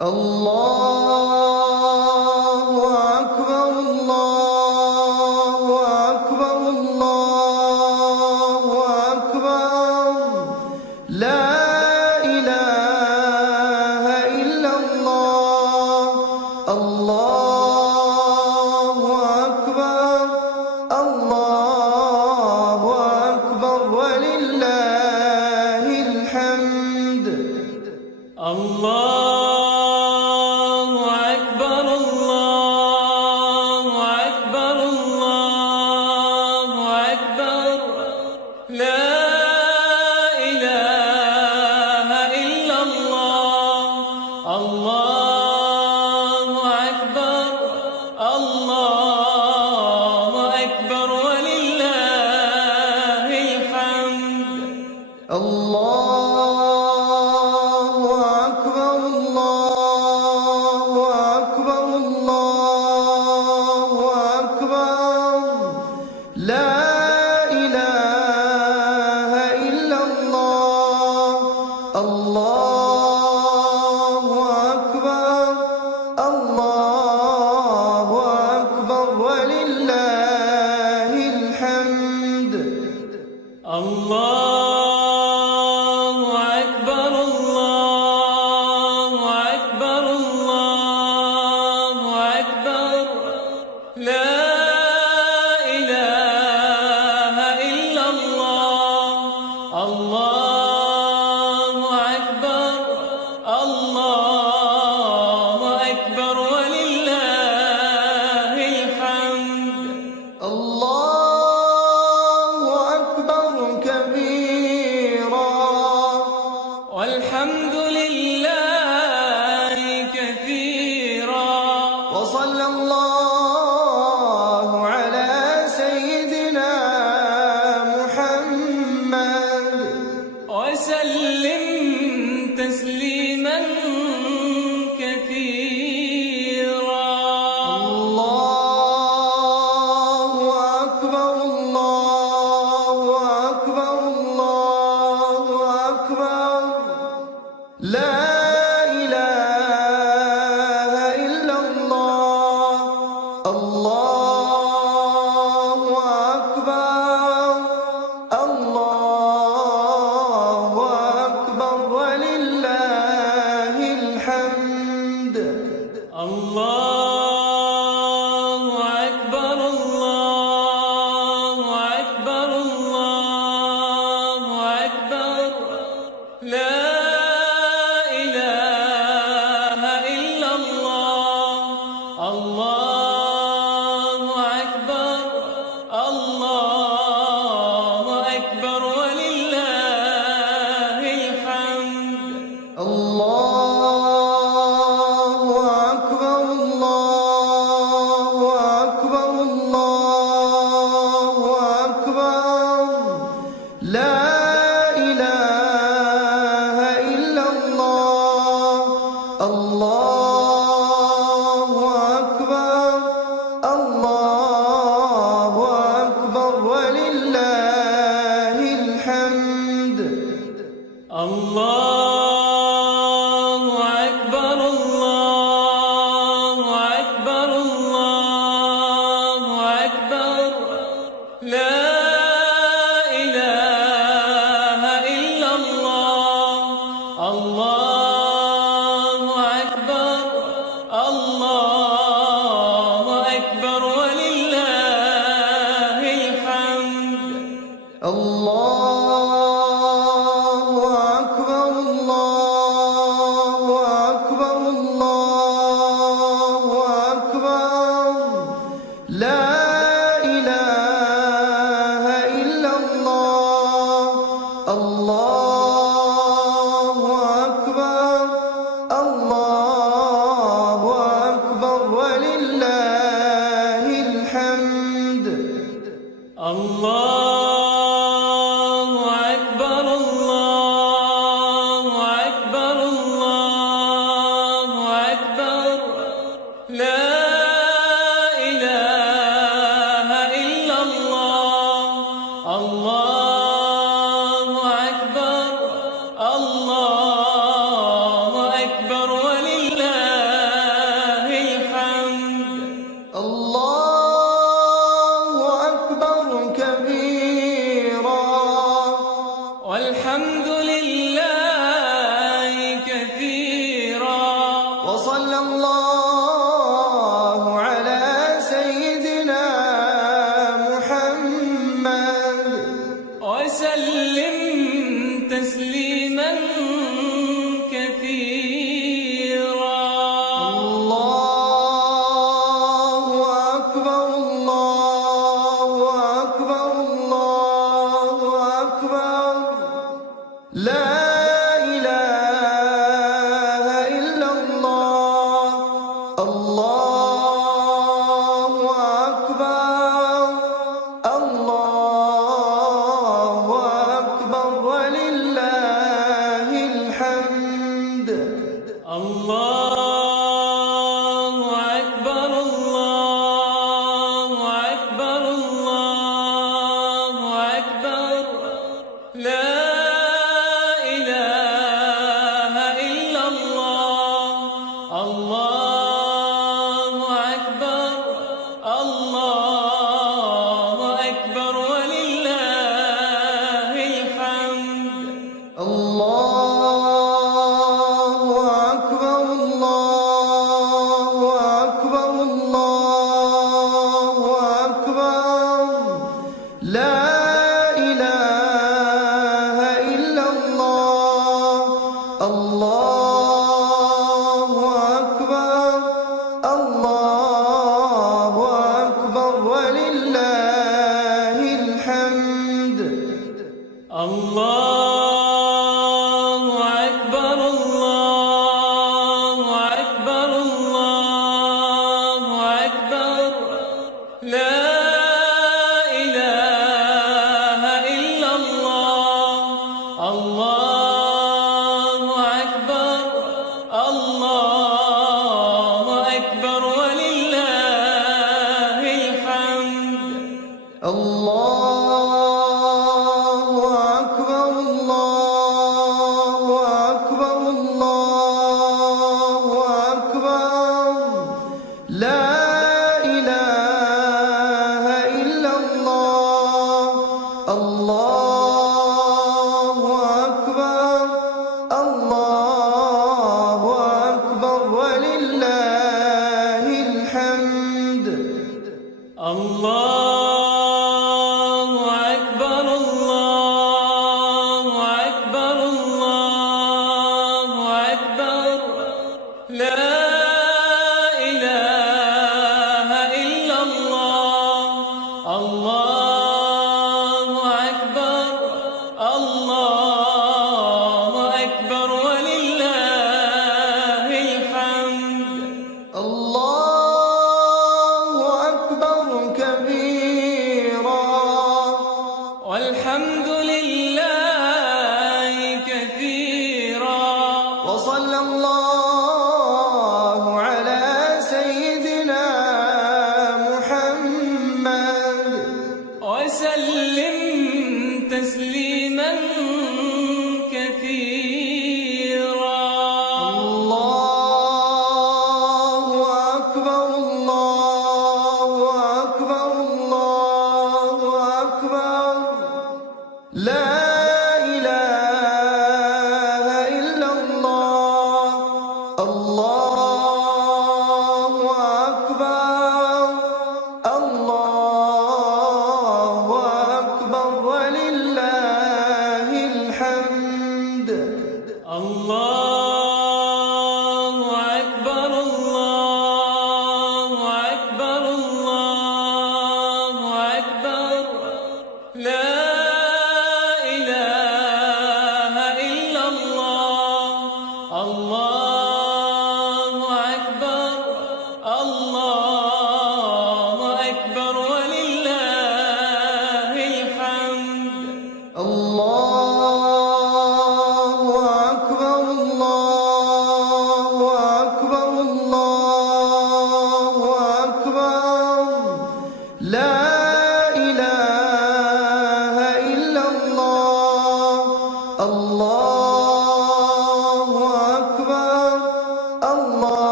الله أكبر الله أكبر الله أكبر لا إله إلا الله الله أكبر الله أكبر ولله الحمد الله والحمد لله كثيرا وصلى الله على سيدنا محمد وسلم تسليما كثيرا الله أكبر الله أكبر الله أكبر لا إله إلا الله الله أكبر الله أكبر ولله الحمد الله أكبر الله أكبر الله أكبر لا الله أكبر وصلى الله على سيدنا محمد وسلم تسليما كثيرا. الله أكبر الله أكبر الله أكبر لا إله إلا الله. الله أكبر الله أكبر ولله الحمد. الله أكبر الله أكبر الله أكبر لا إله إلا الله. الله أكبر الله أكبر ولله الحمد. الله أكبر الله أكبر الله أكبر لا إله إلا الله. الله أكبر الله أكبر ولله الحمد. الله أكبر الله أكبر الله أكبر لا إله إلا الله. الله أكبر الله أكبر ولله الحمد. الله أكبر الله أكبر الله أكبر لا إله إلا الله. الله أكبر الله أكبر ولله الحمد. الله أكبر الله أكبر الله أكبر لا إله إلا الله. الله أكبر الله أكبر ولله الحمد. الله أكبر كبيرا والحمد لله كثيرا وصلى الله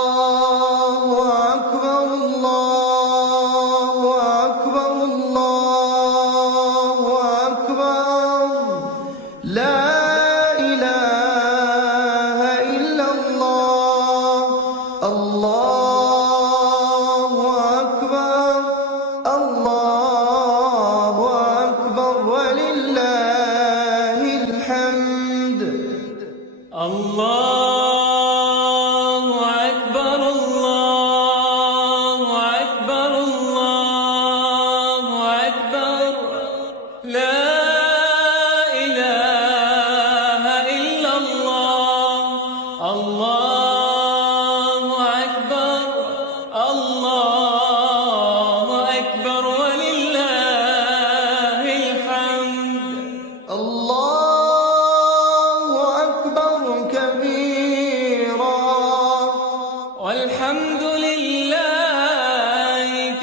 الله أكبر الله أكبر الله أكبر لا إله إلا الله الله أكبر الله أكبر ولله الحمد الله أكبر الله أكبر الله أكبر لا إله إلا الله الله أكبر الله أكبر ولله الحمد الله أكبر كبيرا والحمد لله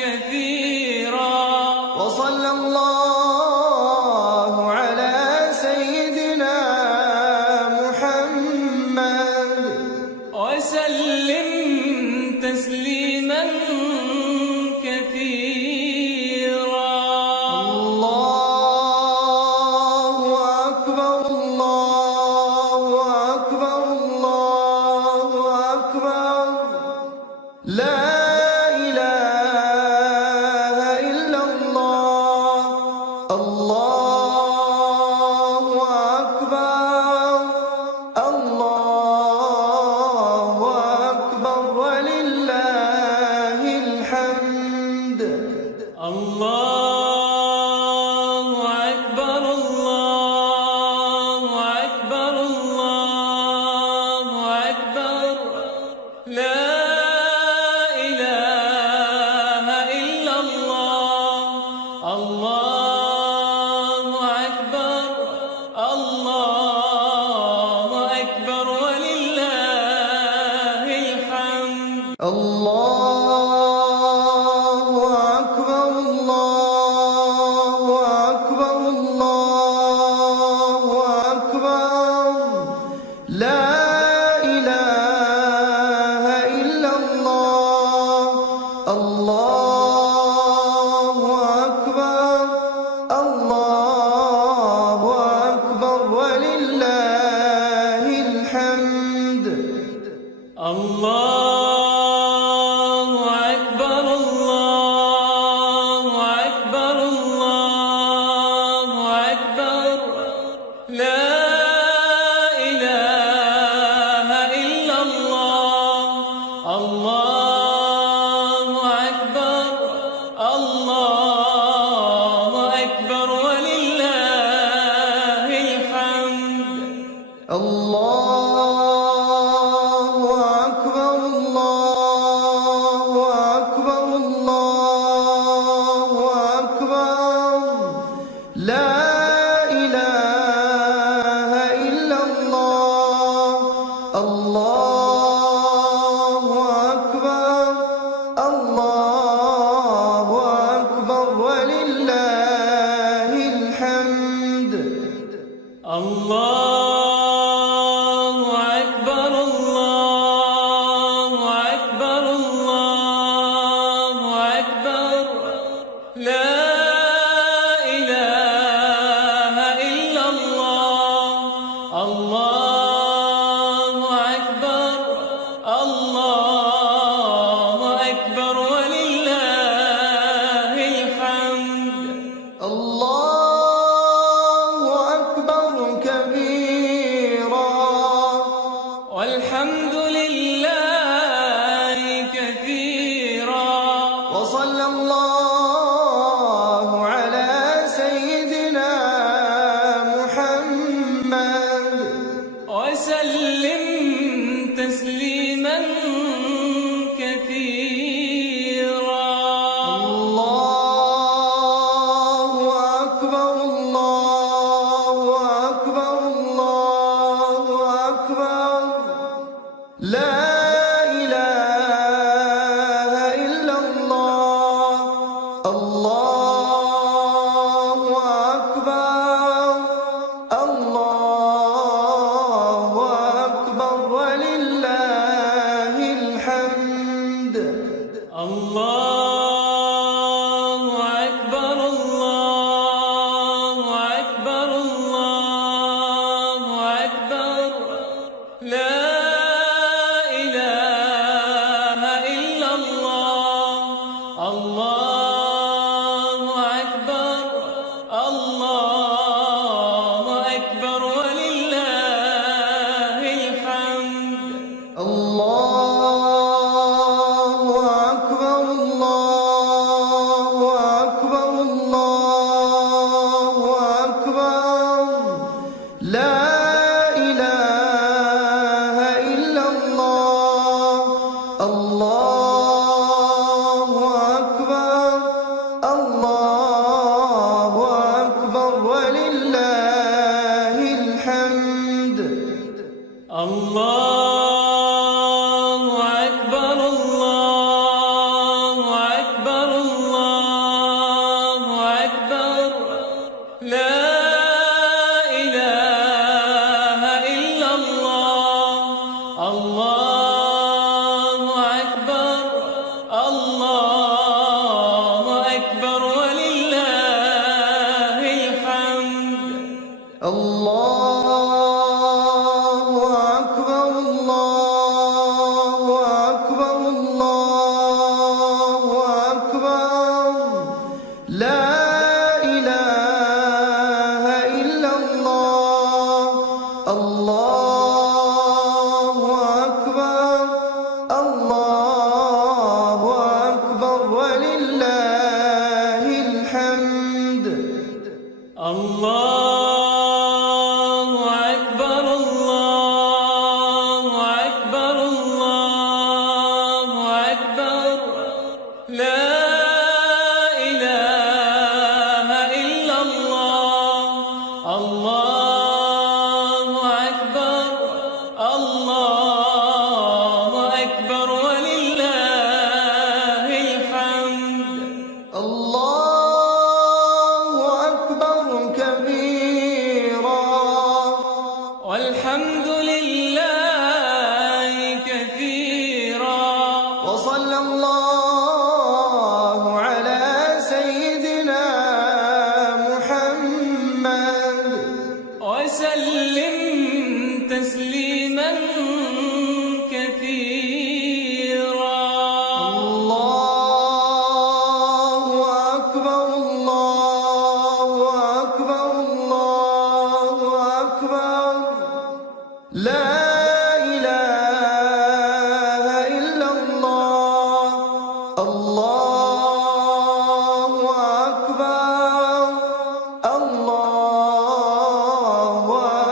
كثيرا وصلى الله على سيدنا محمد وسلم تسليما كثيرا الله أكبر الله أكبر الله أكبر لا إله إلا الله الله أكبر الله أكبر ولله الحمد الله أكبر الله أكبر الله أكبر لا إله إلا الله الله أكبر الله أكبر ولله الحمد الله أكبر الله أكبر الله أكبر لا إله إلا الله الله أكبر الله أكبر ولله الحمد الله أكبر الله أكبر الله أكبر لا إله إلا الله الله أكبر الله أكبر ولله الحمد الله أكبر الله أكبر الله أكبر لا إله إلا الله الله أكبر الله أكبر ولله الحمد الله أكبر الله أكبر الله أكبر لا إله إلا الله الله أكبر الله أكبر ولله الحمد الله أكبر كبيرا والحمد لله كثيرا وصلى الله على سيدنا محمد وسلم تسليما كثيرا الله أكبر الله أكبر الله أكبر لا إله إلا الله الله أكبر الله الله أكبر الله أكبر ولله الحمد. الله أكبر الله أكبر الله أكبر لا إله إلا الله. الله أكبر الله أكبر ولله الحمد. الله أكبر كبيرا والحمد لله كثيرا وصلى الله على سيدنا محمد وسلم تسليما كثيرا. الله أكبر الله أكبر الله أكبر لا إله إلا الله. الله أكبر الله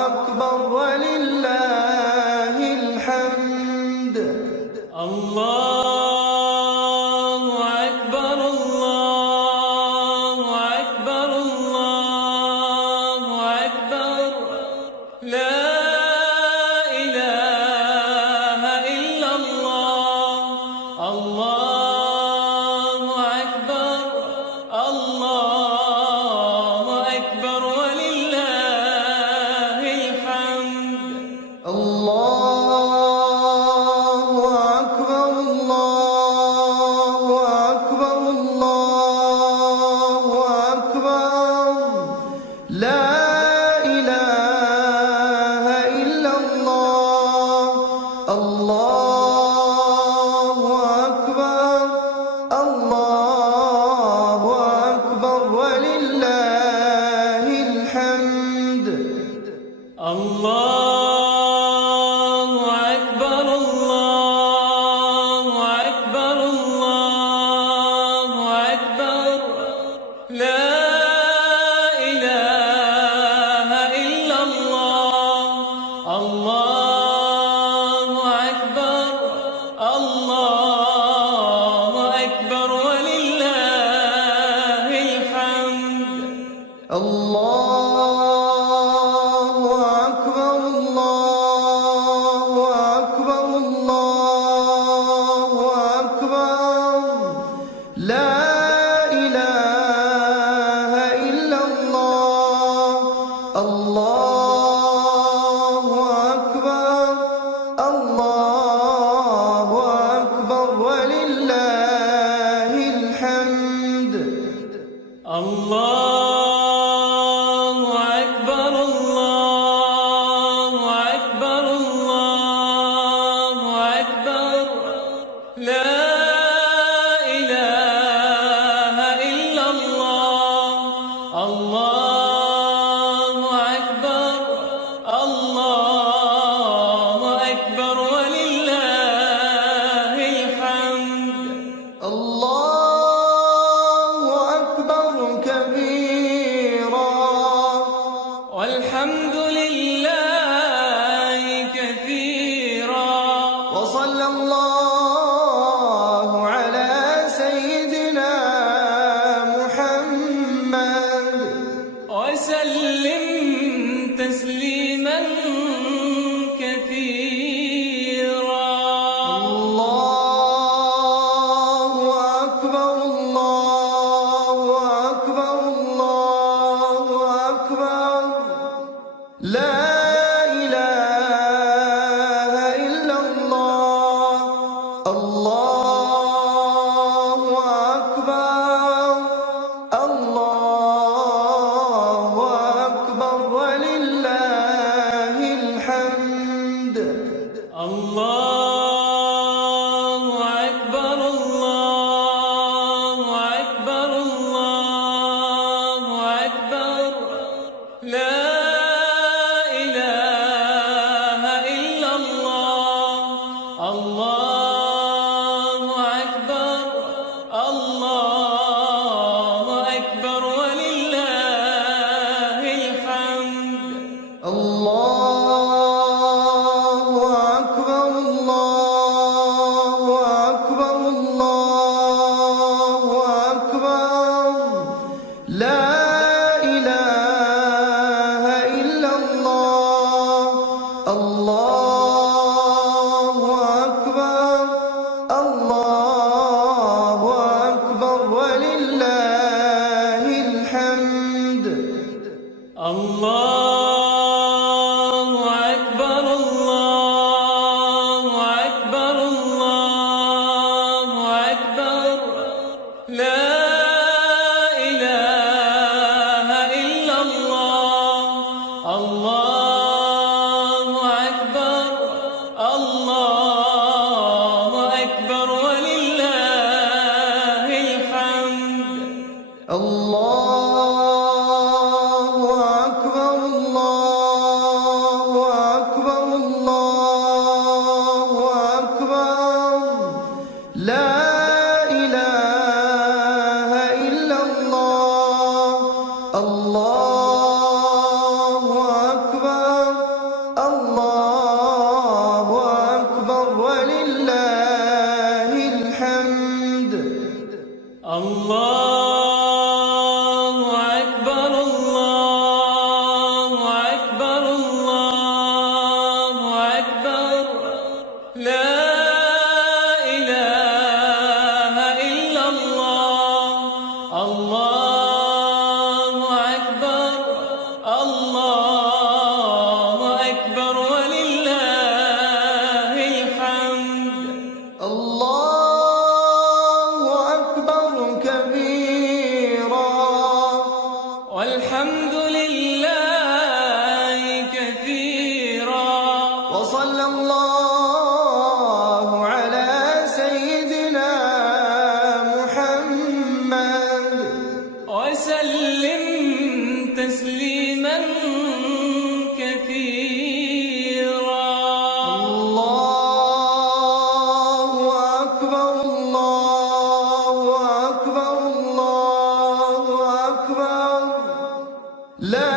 أكبر ولله الحمد. الله أكبر الله أكبر الله أكبر لا إله إلا الله. الله أكبر الله أكبر ولله الحمد. الله أكبر الله أكبر الله أكبر لا إله إلا الله. الله أكبر الله أكبر ولله الحمد. الله أكبر الله أكبر الله أكبر لا إله إلا الله. الله أكبر الله أكبر ولله الحمد. الله أكبر الله أكبر الله أكبر لا إله إلا الله. الله أكبر الله أكبر ولله الحمد. الله أكبر الله أكبر الله أكبر لا إله إلا الله. الله أكبر الله أكبر ولله الحمد. الله أكبر كبيرا والحمد لله كثيرا وصلى الله على سيدنا محمد وسلم تسليما كثيرا. الله أكبر الله أكبر الله أكبر لا إله إلا الله. الله أكبر الله أكبر ولله الله أكبر الله أكبر الله أكبر لا إله إلا الله الله أكبر الله أكبر ولله الحمد الله أكبر الله أكبر الله أكبر لا إله إلا الله الله أكبر الله أكبر ولله الحمد الله أكبر الله أكبر الله أكبر لا إله إلا الله الله أكبر الله أكبر ولله الحمد الله أكبر الله أكبر الله أكبر لا إله إلا الله الله أكبر الله أكبر ولله الحمد الله أكبر كبيرا والحمد لله كثيرا وصلى الله على سيدنا محمد وسلم تسليما كثيرا الله أكبر الله أكبر الله أكبر لا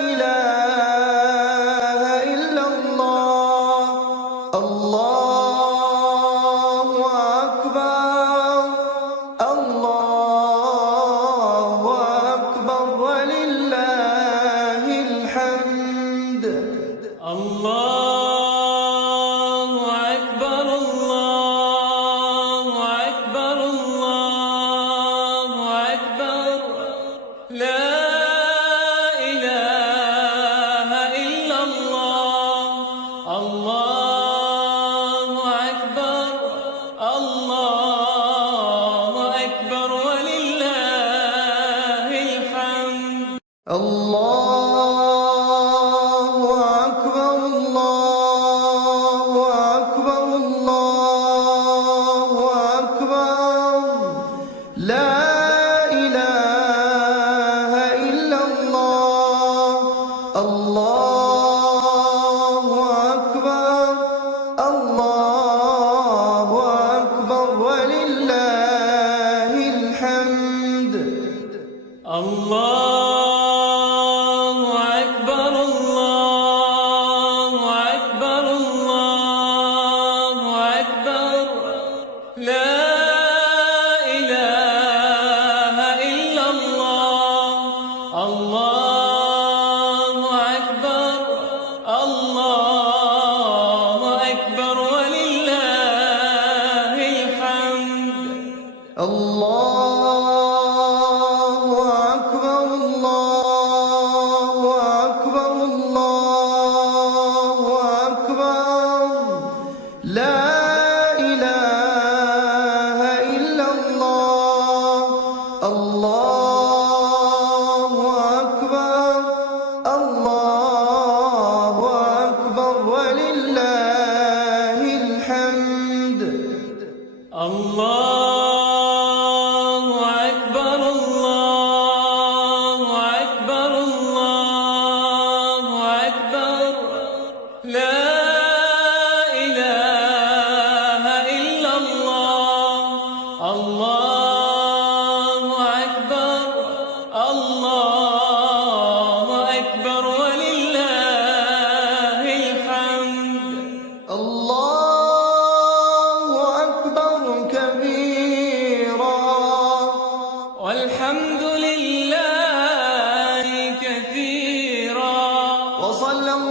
إله إلا الله الله أكبر الله أكبر ولله الحمد الله أكبر الله أكبر الله أكبر لا إله إلا الله الله أكبر الله أكبر ولله الحمد الله أكبر الله أكبر الله أكبر لا إله إلا الله الله أكبر الله أكبر ولله الحمد الله أكبر الله أكبر الله أكبر لا إله إلا الله الله أكبر الله أكبر ولله الحمد الله أكبر الله أكبر الله أكبر لا إله إلا الله الله أكبر الله أكبر ولله الحمد الله أكبر الله أكبر الله أكبر لا إله إلا الله الله أكبر الله أكبر ولله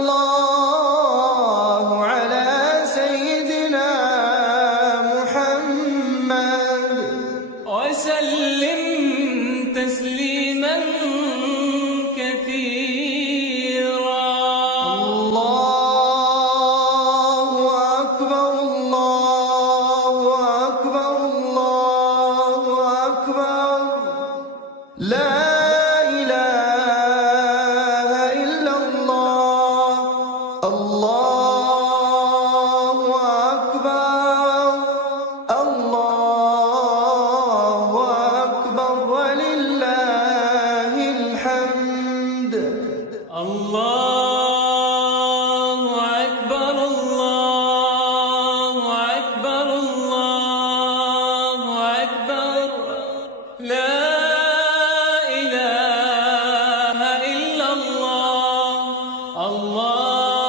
الله على سيدنا محمد وسلم تسليما كثيرا. الله أكبر الله أكبر الله أكبر لا إله إلا الله الله أكبر الله أكبر ولله الحمد. الله أكبر الله أكبر الله أكبر لا إله إلا الله الله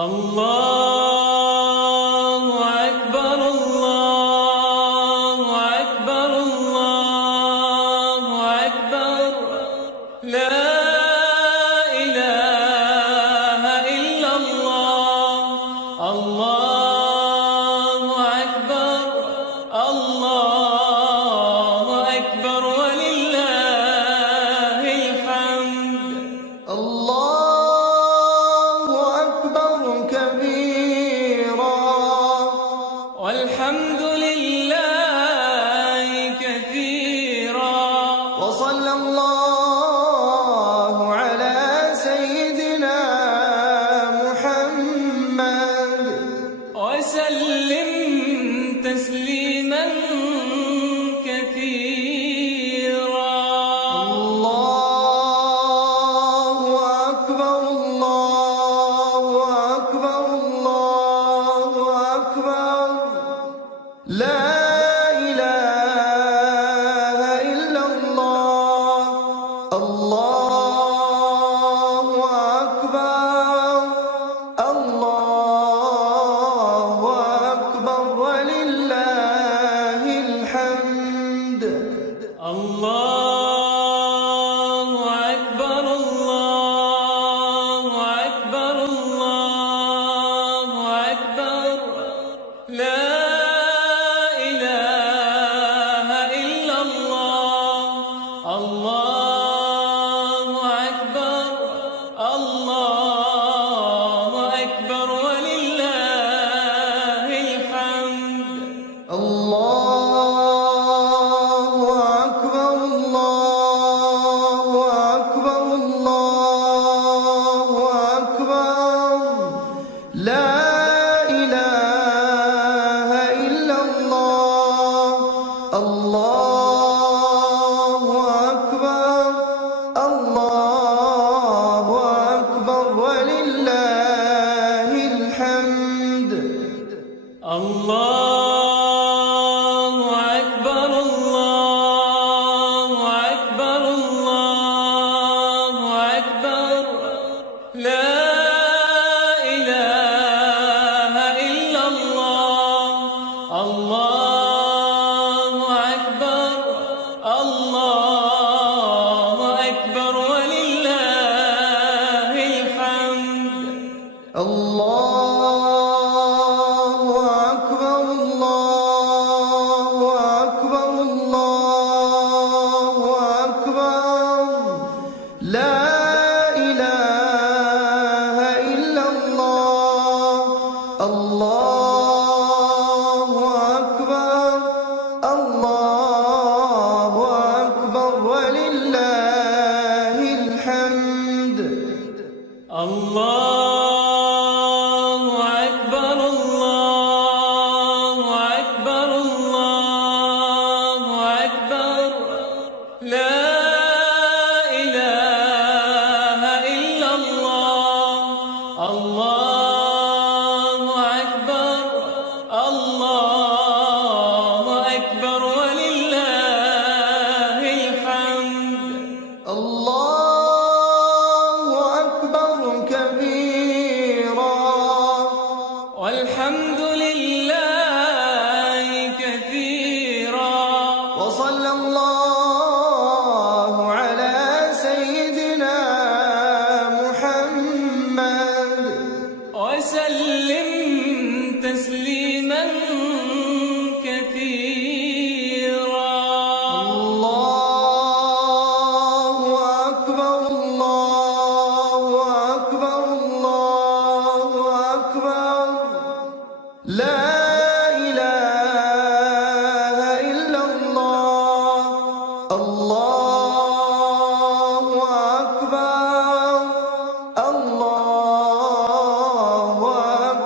الله أكبر الله أكبر الله أكبر لا إله إلا الله الله أكبر الله أكبر ولله الحمد الله أكبر كبيرا والحمد لله كثيرا وصلى الله على سيدنا محمد وسلم تسليما كثيرا الله أكبر الله أكبر الله أكبر لا إله إلا الله الله أكبر الله أكبر ولله الحمد الله أكبر الله أكبر الله أكبر لا إله إلا الله الله أكبر الله أكبر ولله الحمد الله أكبر الله أكبر الله أكبر لا إله إلا الله الله أكبر الله أكبر ولله الحمد الله أكبر الله أكبر الله أكبر لا إله إلا الله الله أكبر الله أكبر ولله الحمد الله أكبر الله أكبر الله أكبر لا إله إلا الله الله أكبر الله أكبر ولله الحمد الله أكبر الله أكبر الله أكبر لا إله إلا الله الله أكبر الله أكبر ولله الحمد الله أكبر كبيرا والحمد لله كثيرا وصلى الله على سيدنا محمد وسلم تسليما كثيرا الله أكبر الله أكبر الله أكبر لا إله إلا الله الله أكبر الله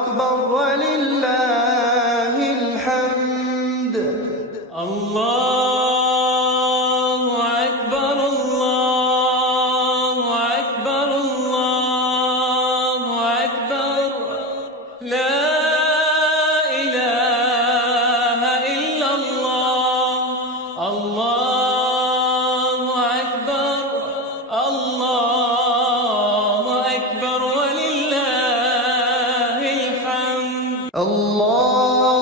الله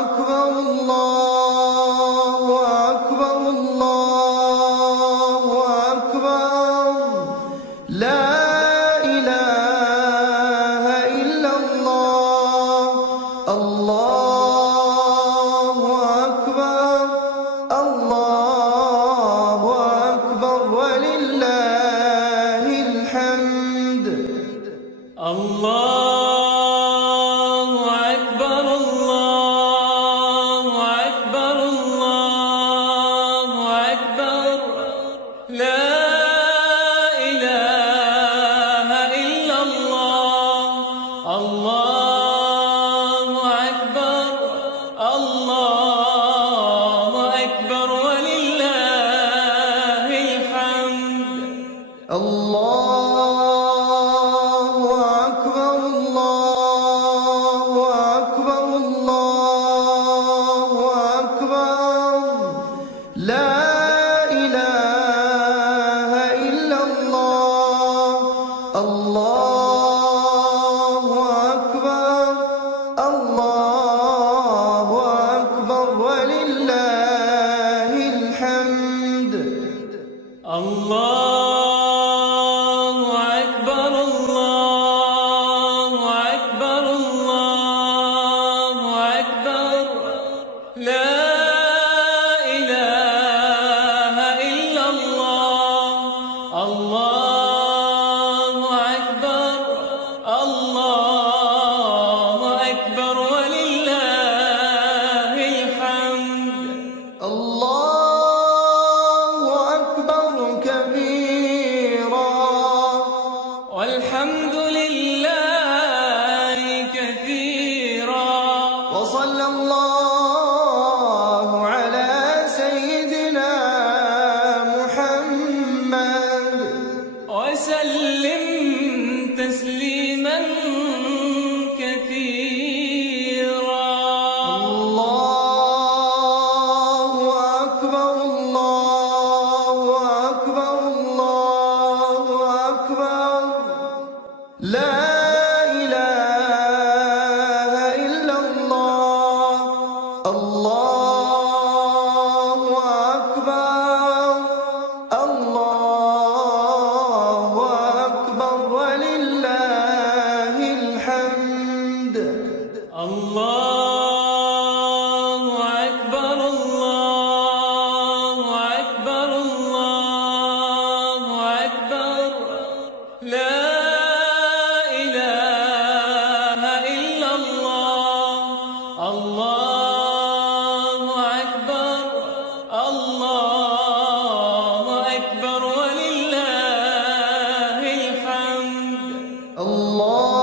أكبر الله أكبر الله أكبر لا إله إلا الله الله أكبر الله أكبر ولله الحمد الله أكبر الله أكبر الله أكبر لا إله إلا الله الله أكبر الله أكبر ولله الحمد الله أكبر الله أكبر الله أكبر لا إله إلا الله الله أكبر الله أكبر ولله الحمد الله أكبر الله أكبر الله أكبر لا إله إلا الله الله أكبر الله أكبر ولله الحمد الله أكبر كبيرا والحمد لله كثيرا وصلى الله على سيدنا محمد وسلم تسليما كثيرا الله أكبر الله أكبر الله أكبر لا إله إلا الله الله أكبر الله أكبر ولله الحمد الله أكبر الله أكبر الله أكبر لا إله إلا الله الله أكبر الله أكبر ولله الحمد الله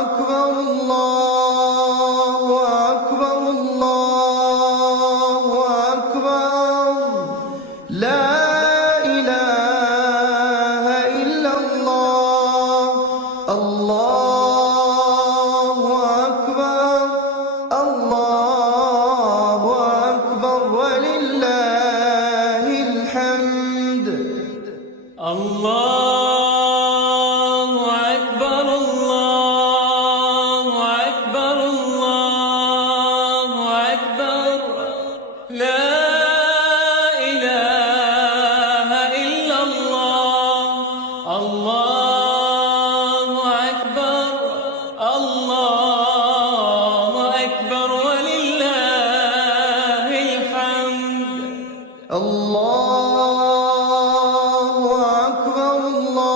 أكبر الله أكبر الله أكبر لا إله إلا الله الله أكبر الله أكبر ولله الحمد الله أكبر الله أكبر الله أكبر لا إله إلا الله الله أكبر الله أكبر ولله الحمد الله أكبر الله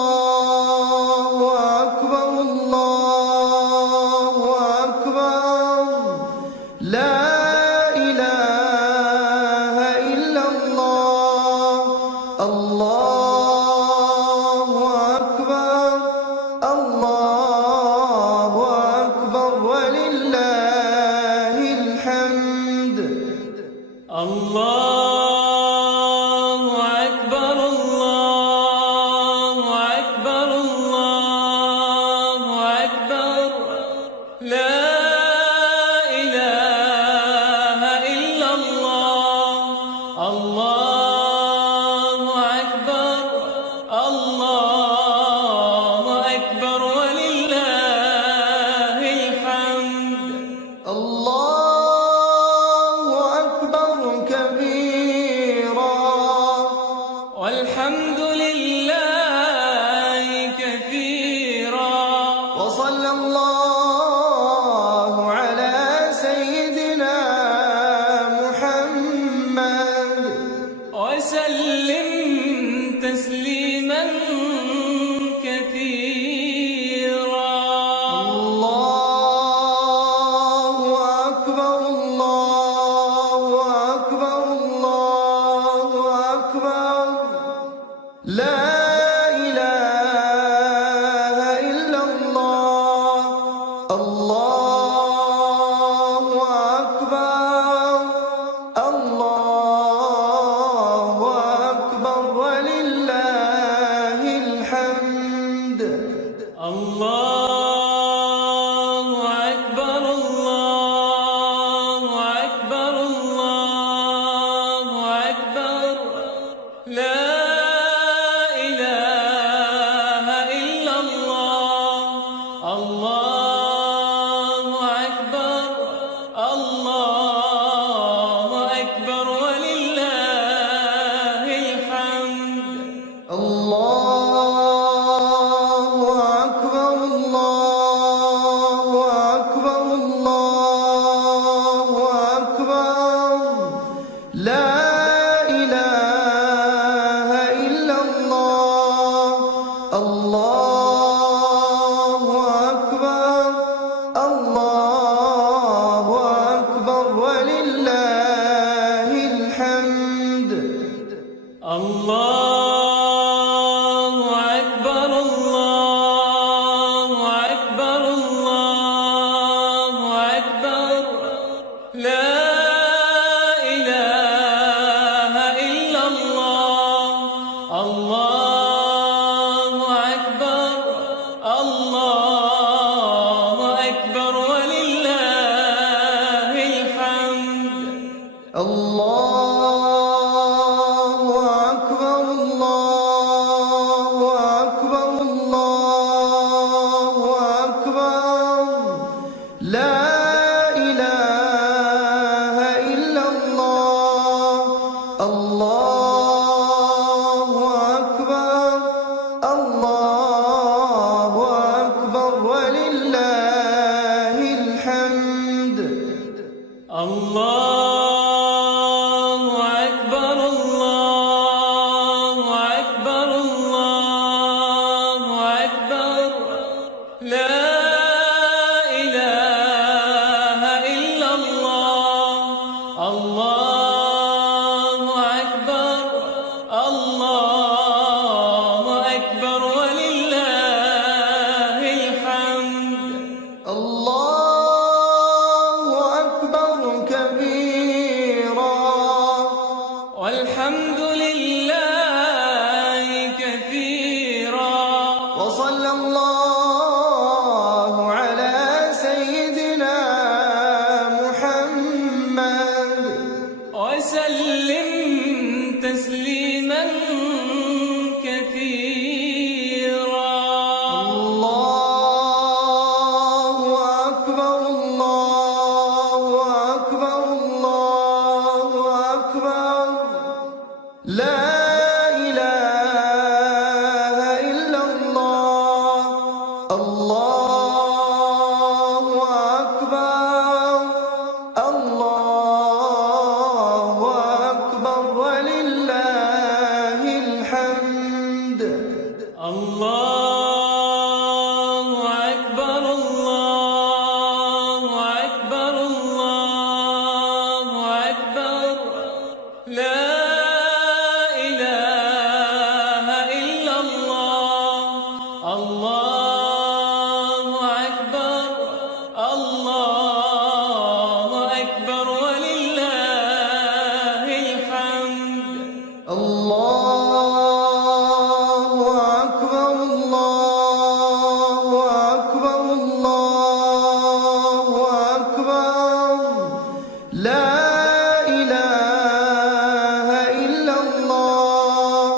الله أكبر الله أكبر ولله الحمد الله أكبر الله أكبر الله أكبر لا إله إلا الله الله أكبر الله أكبر ولله الحمد الله أكبر الله أكبر الله أكبر لا إله إلا الله الله أكبر الله أكبر ولله الحمد الله أكبر الله أكبر الله أكبر لا إله إلا الله الله أكبر الله أكبر ولله الحمد الله أكبر كبيرا والحمد لله كثيرا وصلى الله على سيدنا محمد وسلم تسليما كثيرا الله أكبر الله أكبر الله أكبر لا إله إلا الله الله أكبر الله أكبر ولله الحمد الله أكبر الله أكبر الله أكبر لا إله إلا الله الله أكبر الله أكبر ولله الحمد الله أكبر الله أكبر الله أكبر لا إله إلا الله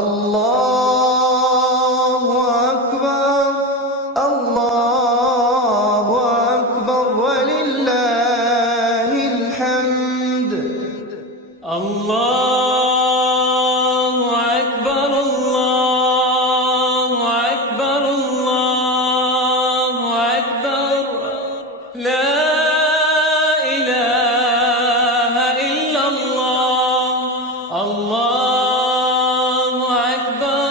الله أكبر الله أكبر ولله الحمد الله أكبر الله أكبر الله أكبر لا إله إلا الله الله أكبر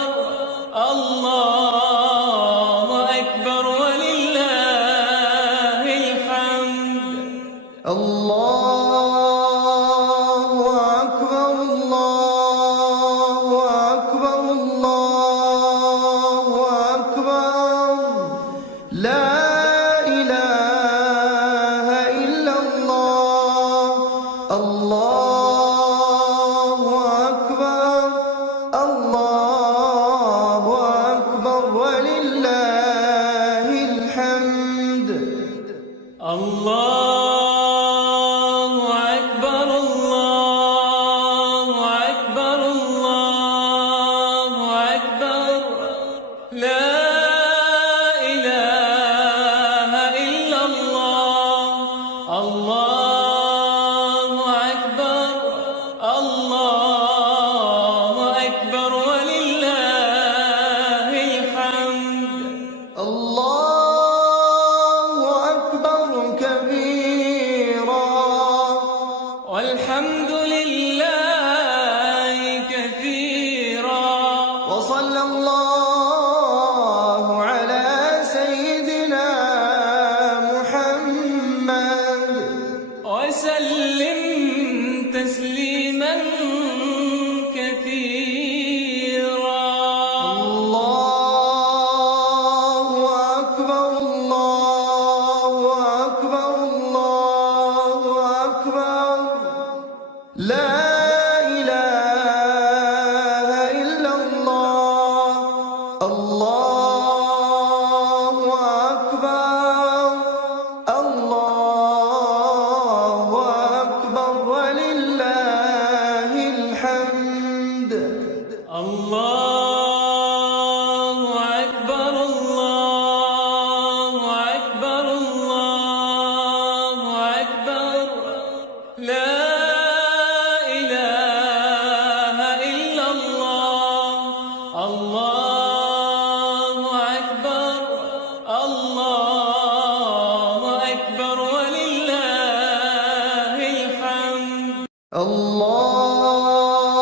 الله أكبر ولله الحمد الله أكبر الله أكبر الله أكبر لا إله إلا الله الله أكبر الله أكبر ولله الحمد الله أكبر الله أكبر الله أكبر لا إله إلا الله الله أكبر الله أكبر ولله الحمد الله أكبر كبيرا والحمد لله كثيرا وصلى الله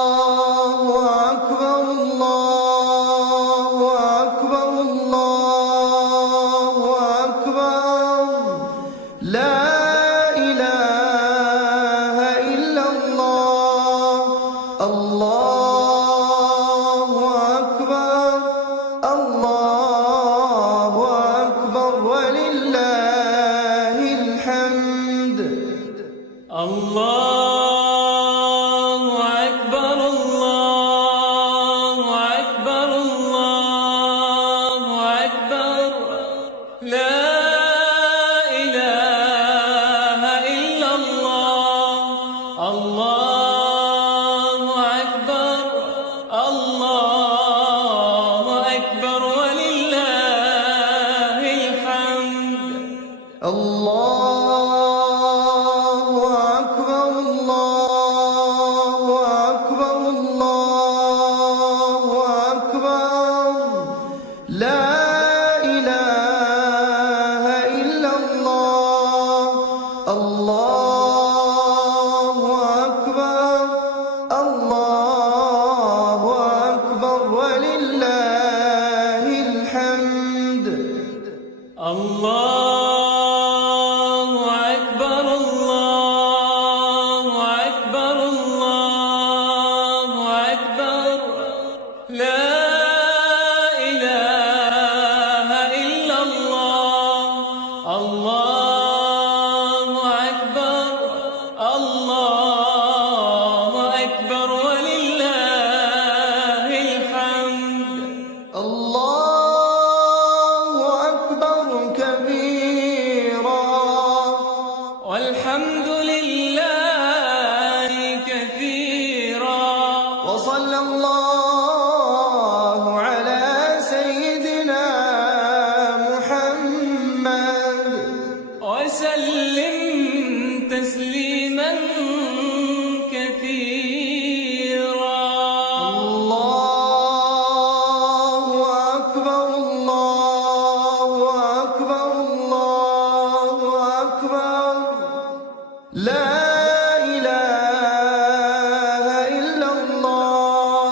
الله أكبر الله أكبر الله أكبر لا إله إلا الله الله أكبر الله أكبر ولله الحمد الله أكبر الله أكبر الله أكبر لا إله إلا الله الله أكبر الله أكبر ولله الحمد الله أكبر الله أكبر الله أكبر لا إله إلا الله الله أكبر الله أكبر ولله الحمد الله أكبر الله أكبر الله أكبر لا إله إلا الله الله أكبر الله أكبر ولله الحمد الله أكبر كبيرا والحمد لله كثيرا وصلى الله على سيدنا محمد وسلم تسليما كثيرا الله أكبر الله أكبر الله أكبر لا إله إلا الله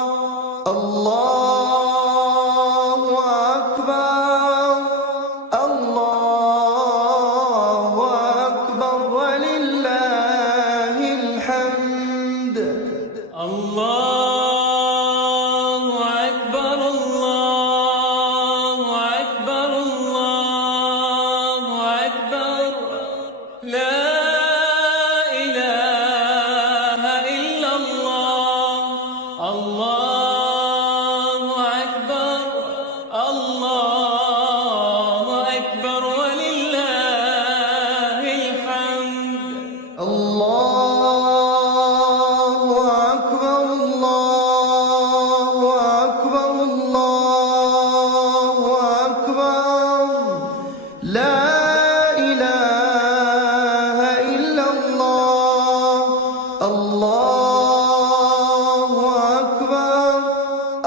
الله أكبر الله أكبر ولله الحمد الله أكبر الله أكبر الله أكبر لا إله إلا الله الله أكبر الله أكبر ولله الحمد الله أكبر الله أكبر الله أكبر لا إله إلا الله الله أكبر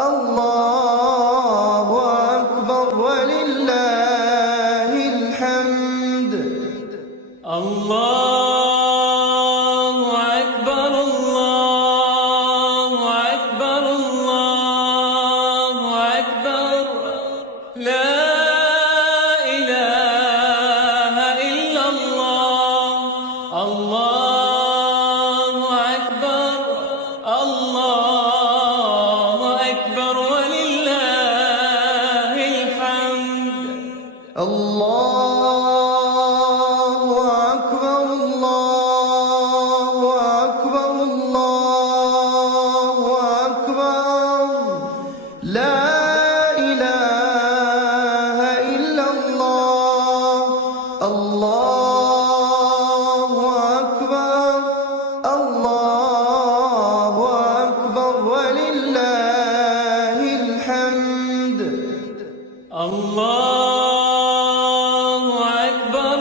الله أكبر ولله الحمد الله أكبر الله أكبر الله أكبر لا إله إلا الله الله أكبر الله أكبر ولله الحمد الله أكبر الله أكبر الله أكبر لا إله إلا الله الله أكبر الله أكبر ولله الحمد الله أكبر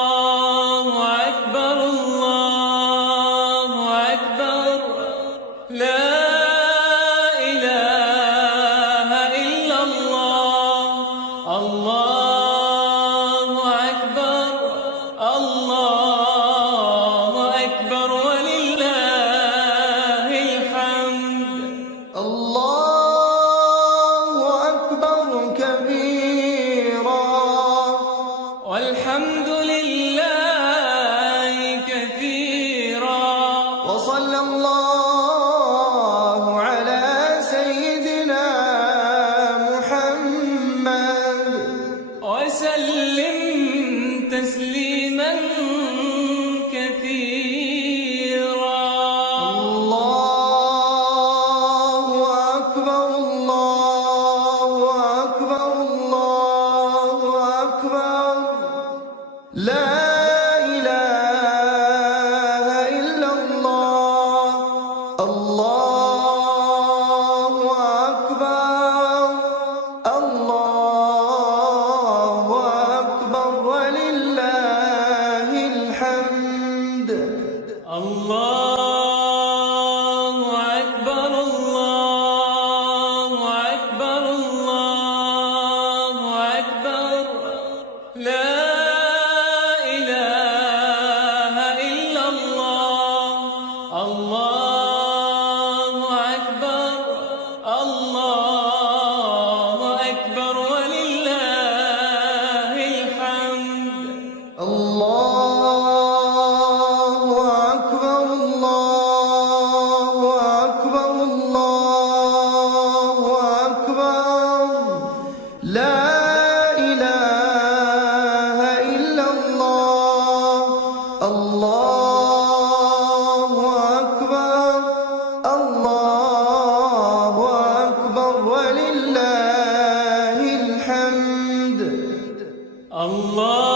الله أكبر الله أكبر لا إله إلا الله الله أكبر الله أكبر ولله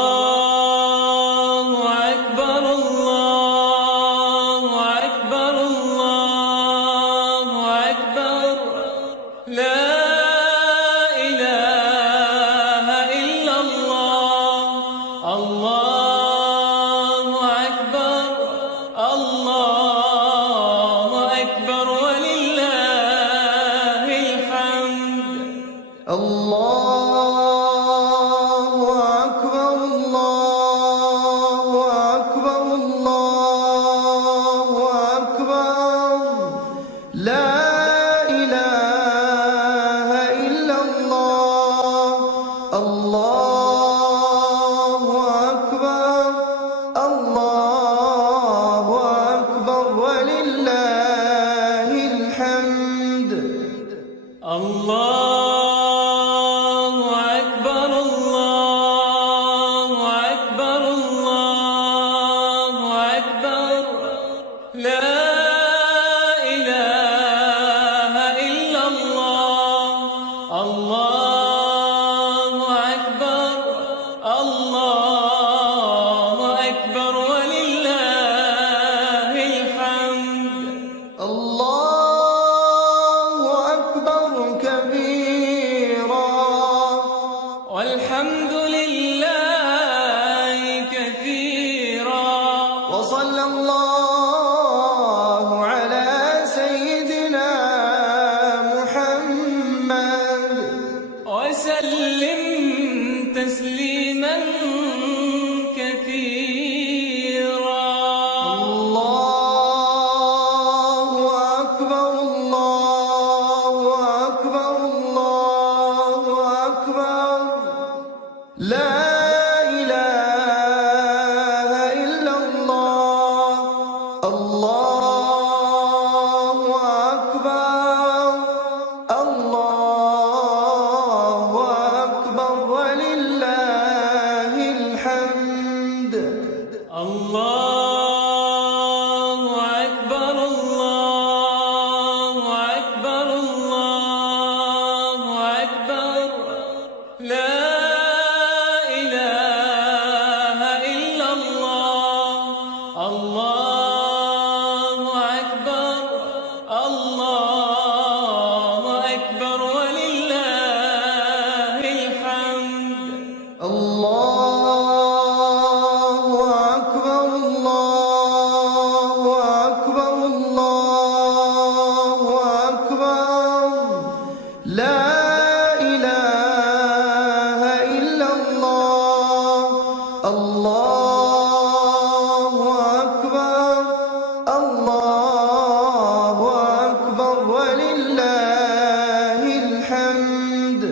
الله أكبر الله أكبر الله أكبر لا إله إلا الله الله أكبر الله أكبر ولله الحمد الله أكبر الله أكبر الله أكبر لا إله إلا الله الله أكبر الله أكبر ولله الحمد الله أكبر الله أكبر الله أكبر لا إله إلا الله الله أكبر الله أكبر ولله الحمد الله أكبر كبيرا والحمد لله كثيرا وصلى الله على سيدنا محمد وسلم تسليما كثيرا الله أكبر الله أكبر الله أكبر لا إله إلا الله الله أكبر الله أكبر ولله الحمد الله أكبر الله أكبر الله أكبر لا إله إلا الله الله أكبر الله أكبر ولله الحمد الله أكبر الله أكبر الله أكبر لا إله إلا الله الله أكبر الله أكبر ولله الحمد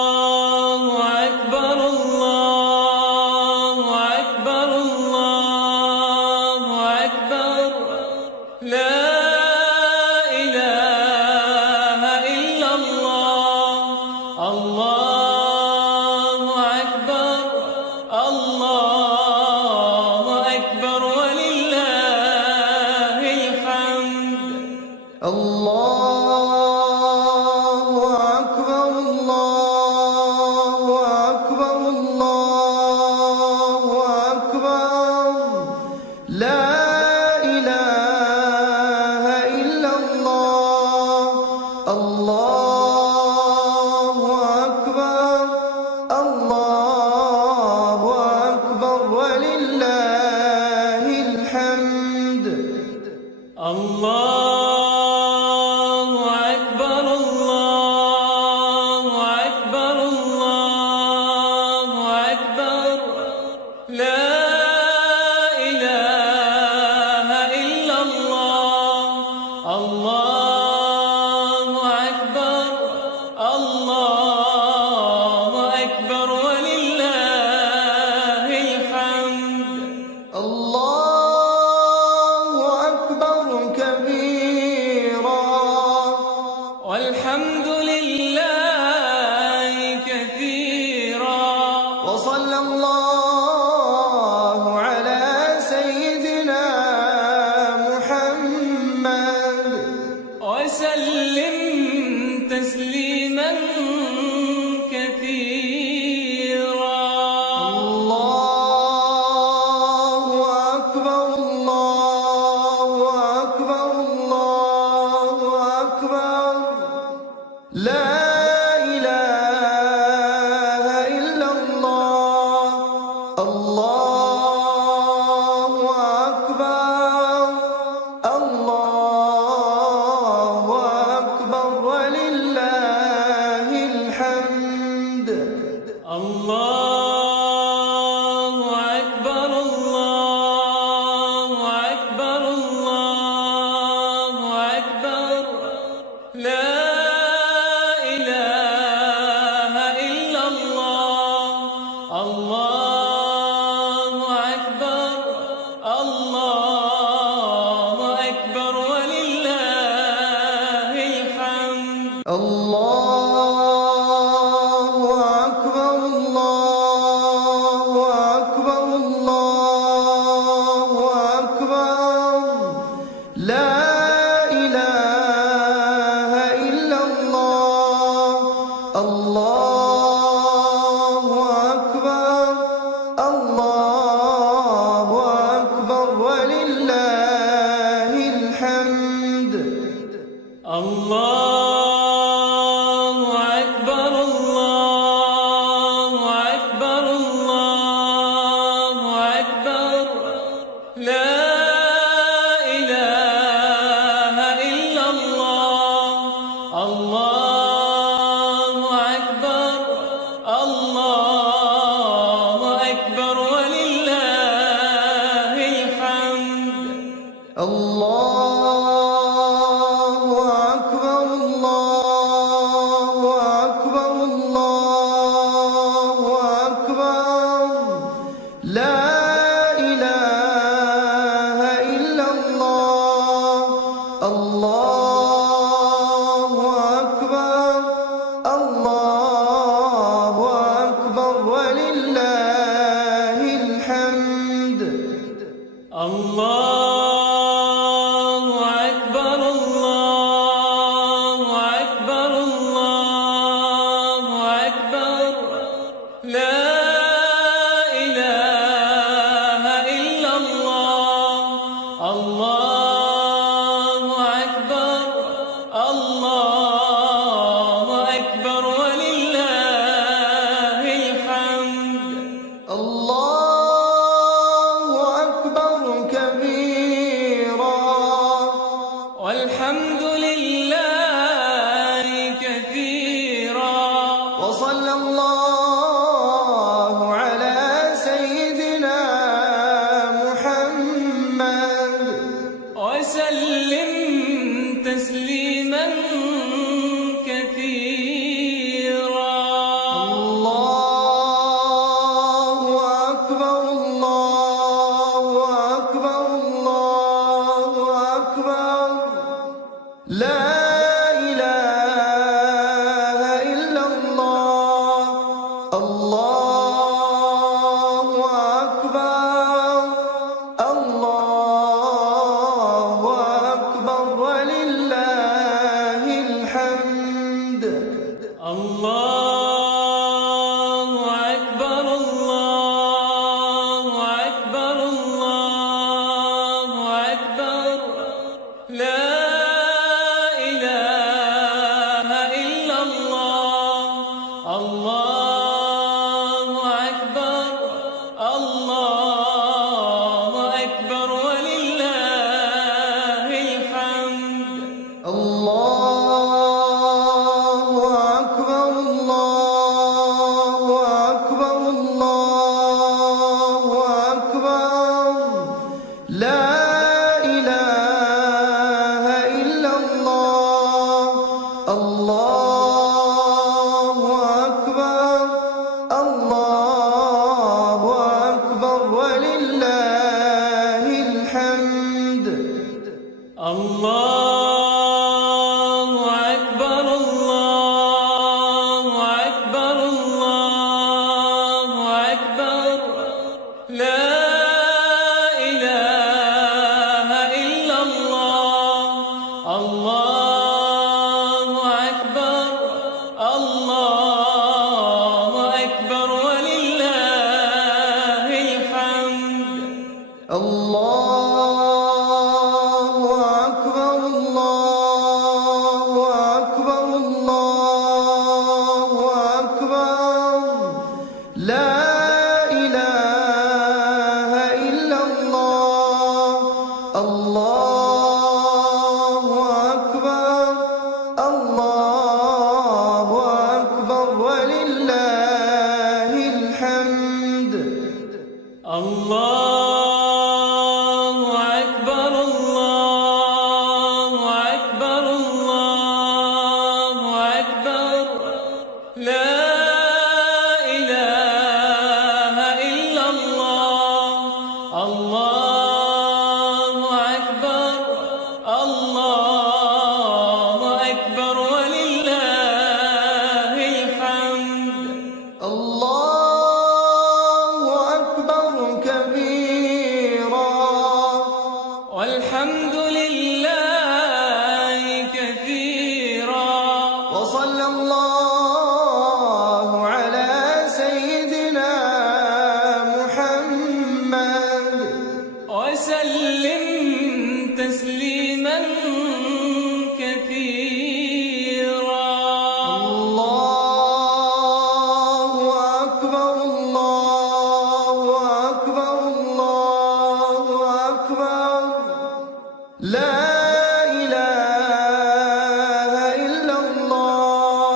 الله أكبر الله أكبر الله أكبر لا إله إلا الله الله أكبر الله أكبر ولله الحمد الله أكبر لا إله إلا الله. الله أكبر. الله أكبر ولله الحمد. الله أكبر الله أكبر الله أكبر لا إله إلا الله. الله أكبر الله أكبر ولله الحمد. الله أكبر. الله أكبر. الله أكبر. لا إله إلا الله. الله أكبر. الله أكبر ولله الحمد. الله أكبر الله أكبر الله أكبر لا إله إلا الله. الله أكبر الله أكبر ولله الحمد. الله أكبر. الله أكبر. الله أكبر. لا إله إلا الله. الله أكبر. الله أكبر ولله الحمد. الله أكبر الله أكبر الله أكبر لا إله إلا الله. الله أكبر الله أكبر ولله الحمد. الله أكبر كبيرا والحمد لله كثيرا وصلى الله على سيدنا محمد وسلم تسليما كثيرا. الله أكبر. الله أكبر. الله أكبر. لا إله إلا الله. الله أكبر. الله أكبر ولله الحمد. الله أكبر الله أكبر الله أكبر لا إله إلا الله. الله أكبر الله أكبر ولله الحمد. الله أكبر. الله لا إله إلا الله. الله أكبر. الله أكبر ولله الحمد. الله أكبر كبيرا والحمد لله كثيرا. وصلى الله على سيدنا محمد وسلم تسليما كثيرا. الله أكبر الله أكبر الله أكبر لا إله إلا الله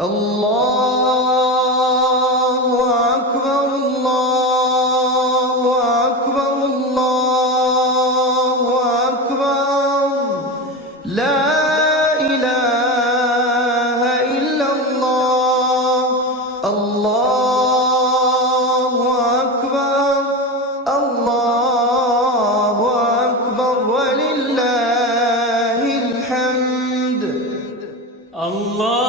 الله أكبر الله أكبر الله أكبر لا إله إلا الله الله أكبر الله أكبر ولله الحمد الله